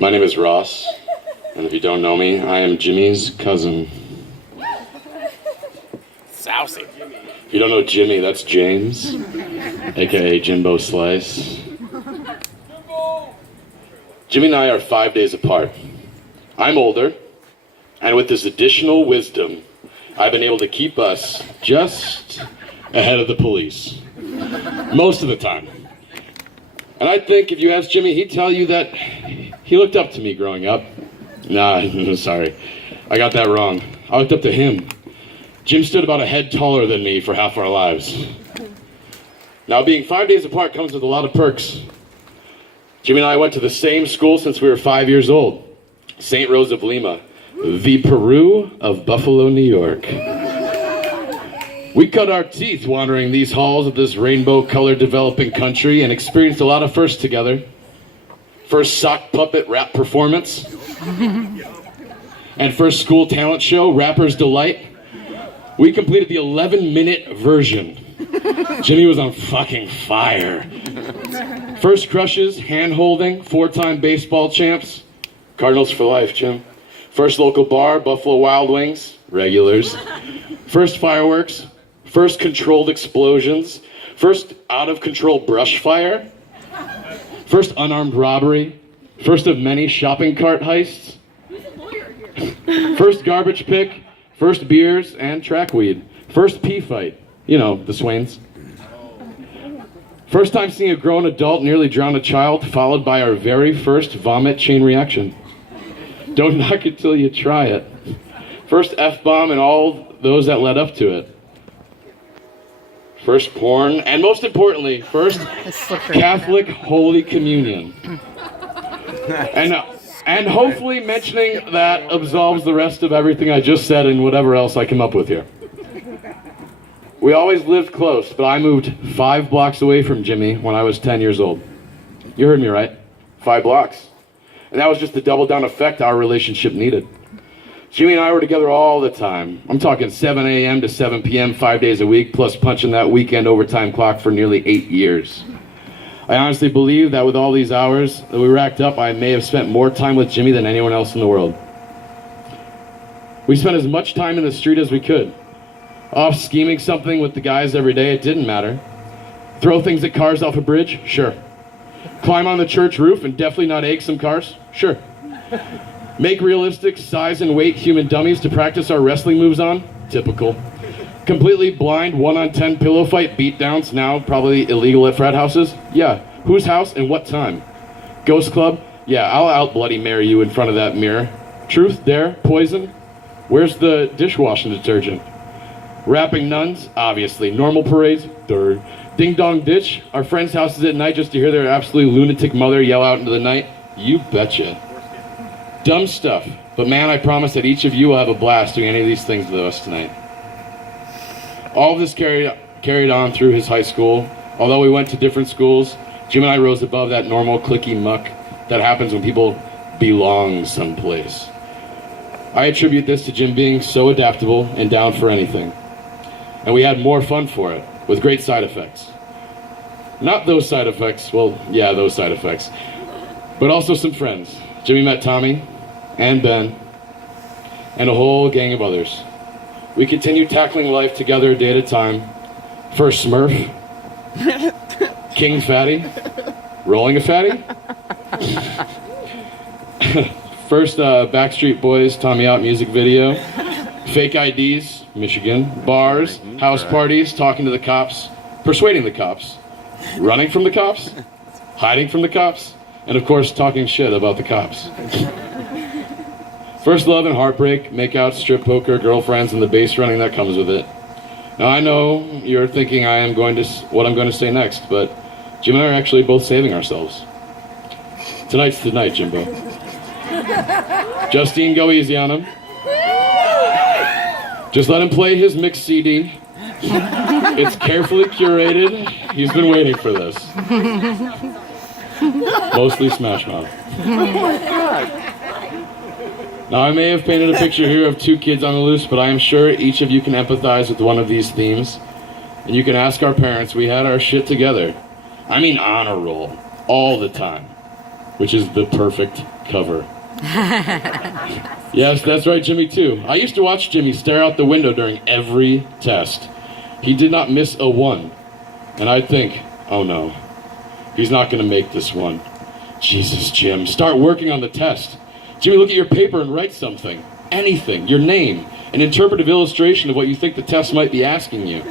My name is Ross, and if you don't know me, I am Jimmy's cousin. Sousy. If you don't know Jimmy, that's James, aka Jimbo Slice. Jimmy and I are 5 days apart. I'm older, and with this additional wisdom, I've been able to keep us just ahead of the police. Most of the time. And I think if you ask Jimmy, he'd tell you that he looked up to me growing up. Nah, sorry. I got that wrong. I looked up to him. Jim stood about a head taller than me for half our lives. Now, being 5 days apart comes with a lot of perks. Jimmy and I went to the same school since we were 5 years old. St. Rose of Lima, the Peru of Buffalo, New York. We cut our teeth wandering these halls of this rainbow-colored developing country and experienced a lot of firsts together. First sock puppet rap performance. And first school talent show, Rapper's Delight. We completed the 11-minute version. Jimmy was on fucking fire. First crushes, hand-holding, 4-time baseball champs. Cardinals for life, Jim. First local bar, Buffalo Wild Wings, regulars. First fireworks. First controlled explosions. First out-of-control brush fire. First unarmed robbery. First of many shopping cart heists. First garbage pick. First beers and track weed. First pee fight. You know, the Swains. First time seeing a grown adult nearly drown a child, followed by our very first vomit chain reaction. Don't knock it till you try it. First F-bomb and all those that led up to it. First porn, and most importantly, first Catholic Holy Communion. And hopefully mentioning that absolves the rest of everything I just said and whatever else I come up with here. We always lived close, but I moved 5 blocks away from Jimmy when I was 10 years old. You heard me right. 5 blocks. And that was just the double-down effect our relationship needed. Jimmy and I were together all the time. I'm talking 7 a.m. to 7 p.m. 5 days a week, plus punching that weekend overtime clock for nearly 8 years. I honestly believe that with all these hours that we racked up, I may have spent more time with Jimmy than anyone else in the world. We spent as much time in the street as we could. Off scheming something with the guys every day, it didn't matter. Throw things at cars off a bridge? Sure. Climb on the church roof and definitely not egg some cars? Sure. Make realistic size and weight human dummies to practice our wrestling moves on? Typical. Completely blind 1-on-10 pillow fight beatdowns, now probably illegal at frat houses? Yeah. Whose house and what time? Ghost club? Yeah, I'll out Bloody Mary you in front of that mirror. Truth, dare, poison? Where's the dishwashing detergent? Rapping nuns? Obviously. Normal parades? Third. Ding dong ditch? Our friends' houses at night just to hear their absolute lunatic mother yell out into the night? You betcha. Dumb stuff. But man, I promise that each of you will have a blast doing any of these things with us tonight. All of this carried on through his high school. Although we went to different schools, Jim and I rose above that normal cliquey muck that happens when people belong someplace. I attribute this to Jim being so adaptable and down for anything. And we had more fun for it, with great side effects. Not those side effects, well, yeah, those side effects. But also some friends. Jimmy met Tommy, and Ben, and a whole gang of others. We continued tackling life together a day at a time. First Smurf, King Fatty, Rolling a Fatty. First Backstreet Boys, Tommy Out music video. Fake IDs, Michigan. Bars, house parties, talking to the cops, persuading the cops, running from the cops, hiding from the cops, and of course talking shit about the cops. First love and heartbreak, makeout, strip poker, girlfriends, and the base running that comes with it. Now I know you're thinking what I'm going to say next, but Jim and I are actually both saving ourselves. Tonight's the night, Jimbo. Justine, go easy on him. Just let him play his mixed CD. It's carefully curated. He's been waiting for this. Mostly Smash Mouth. Now, I may have painted a picture here of 2 kids on the loose, but I am sure each of you can empathize with one of these themes. And you can ask our parents, we had our shit together. I mean honor roll, all the time. which is the perfect cover. Yes, that's right, Jimmy, too. I used to watch Jimmy stare out the window during every test. He did not miss a one. And I'd think, oh no, he's not going to make this one. Jesus, Jim, start working on the test. Jimmy, look at your paper and write something. Anything. Your name. An interpretive illustration of what you think the test might be asking you.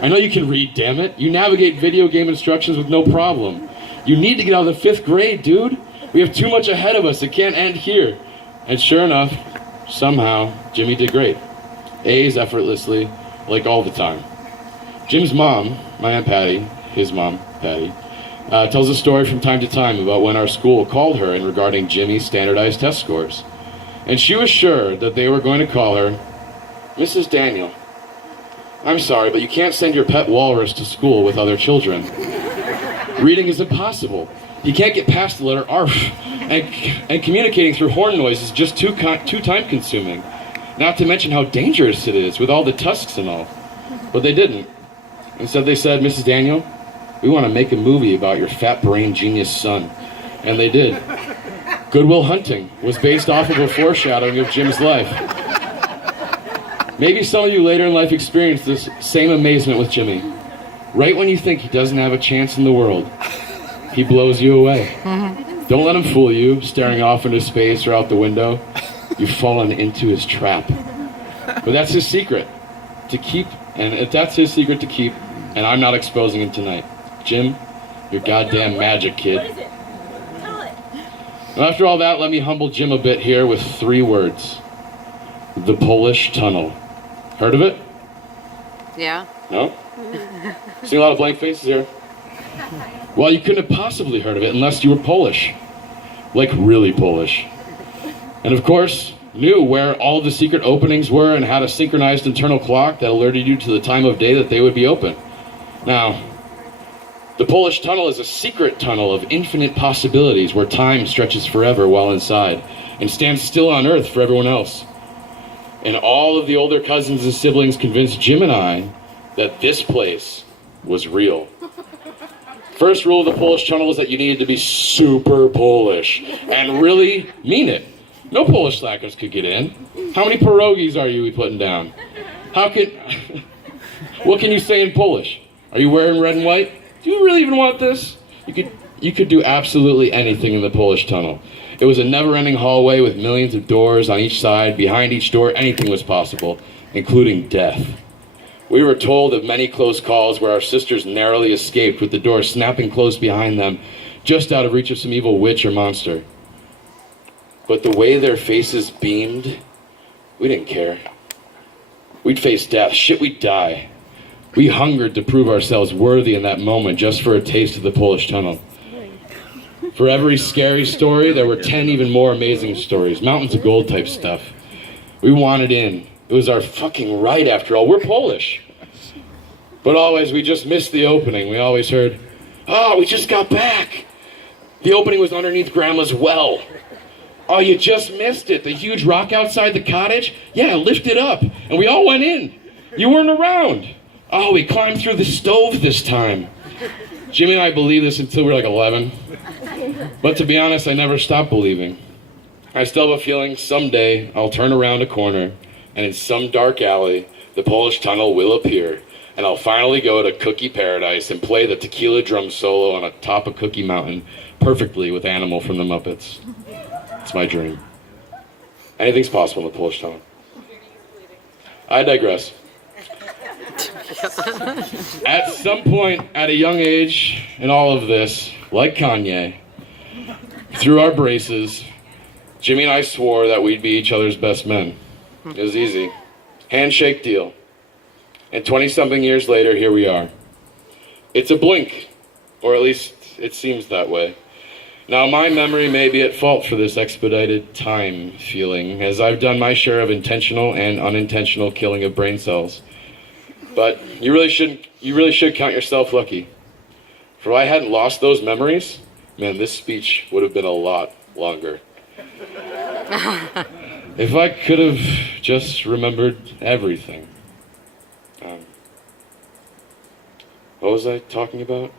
I know you can read, damn it. You navigate video game instructions with no problem. You need to get out of the 5th grade, dude. We have too much ahead of us. It can't end here. And sure enough, somehow, Jimmy did great. A's effortlessly, like all the time. Jim's mom, my Aunt Patty, his mom, Patty, tells a story from time to time about when our school called her in regarding Jimmy's standardized test scores. And she was sure that they were going to call her Mrs. Daniel. I'm sorry, but you can't send your pet walrus to school with other children. Reading is impossible. You can't get past the letter ARF. And communicating through horn noise is just too time-consuming. Not to mention how dangerous it is with all the tusks and all. But they didn't. Instead they said, Mrs. Daniel, we want to make a movie about your fat-brained genius son. And they did. Good Will Hunting was based off of a foreshadowing of Jim's life. Maybe some of you later in life experienced this same amazement with Jimmy. Right when you think he doesn't have a chance in the world, he blows you away. Don't let him fool you, staring off into space or out the window. You've fallen into his trap. But that's his secret to keep, and that's his secret to keep, and I'm not exposing him tonight. Jim, you're goddamn magic, kid. And after all that, let me humble Jim a bit here with 3 words. The Polish Tunnel. Heard of it? Yeah. No? Seeing a lot of blank faces here. Well, you couldn't have possibly heard of it unless you were Polish. Like really Polish. And of course, knew where all the secret openings were and had a synchronized internal clock that alerted you to the time of day that they would be open. Now, the Polish Tunnel is a secret tunnel of infinite possibilities where time stretches forever while inside and stands still on Earth for everyone else. And all of the older cousins and siblings convinced Jim and I that this place was real. First rule of the Polish Tunnel is that you needed to be super Polish and really mean it. No Polish slackers could get in. How many pierogies are you putting down? What can you say in Polish? Are you wearing red and white? Do you really even want this? You could do absolutely anything in the Polish Tunnel. It was a never-ending hallway with millions of doors on each side. Behind each door, anything was possible, including death. We were told of many close calls where our sisters narrowly escaped with the door snapping closed behind them, just out of reach of some evil witch or monster. But the way their faces beamed, we didn't care. We'd face death. Shit, we'd die. We hungered to prove ourselves worthy in that moment just for a taste of the Polish Tunnel. For every scary story, there were 10 even more amazing stories. Mountains of gold type stuff. We wanted in. It was our fucking right, after all. We're Polish. But always, we just missed the opening. We always heard, oh, we just got back. The opening was underneath Grandma's well. Oh, you just missed it. The huge rock outside the cottage? Yeah, lift it up. And we all went in. You weren't around. Oh, we climbed through the stove this time. Jimmy and I believed this until we were like 11. But to be honest, I never stopped believing. I still have a feeling someday I'll turn around a corner and in some dark alley, the Polish Tunnel will appear. And I'll finally go to Cookie Paradise and play the tequila drum solo on the top of Cookie Mountain perfectly with Animal from the Muppets. It's my dream. Anything's possible in the Polish Tunnel. I digress. At some point, at a young age, in all of this, like Kanye, through our braces, Jimmy and I swore that we'd be each other's best men. It was easy. Handshake deal. And 20-something years later, here we are. It's a blink, or at least it seems that way. Now, my memory may be at fault for this expedited time feeling, as I've done my share of intentional and unintentional killing of brain cells. But you really should count yourself lucky. For if I hadn't lost those memories, man, this speech would have been a lot longer. If I could have just remembered everything. What was I talking about?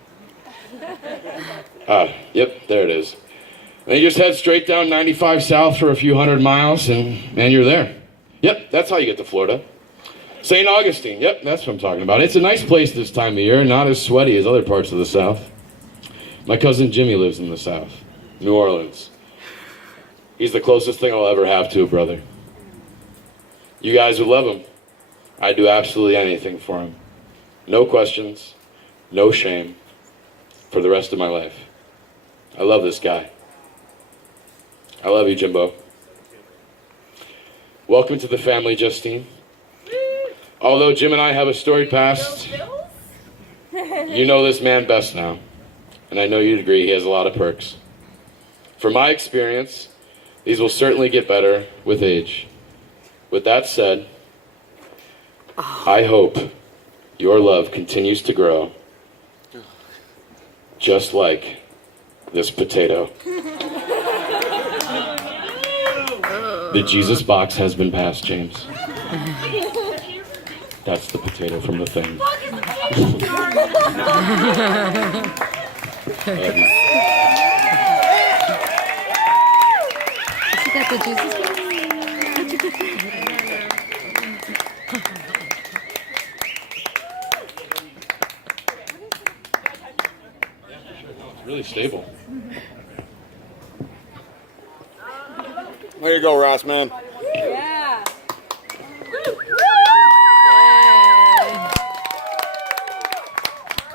Yep, there it is. And you just head straight down 95 south for a few hundred miles, and you're there. Yep, that's how you get to Florida. St. Augustine, yep, that's what I'm talking about. It's a nice place this time of year, not as sweaty as other parts of the South. My cousin Jimmy lives in the South, New Orleans. He's the closest thing I'll ever have to a brother. You guys would love him. I'd do absolutely anything for him. No questions, no shame, for the rest of my life. I love this guy. I love you, Jimbo. Welcome to the family, Justine. Although Jim and I have a storied past, you know this man best now. And I know you'd agree he has a lot of perks. From my experience, these will certainly get better with age. With that said, I hope your love continues to grow, just like this potato. The Jesus box has been passed, James. That's the potato from the thing. You got the Jesus box? It's really stable. There you go, Ross, man.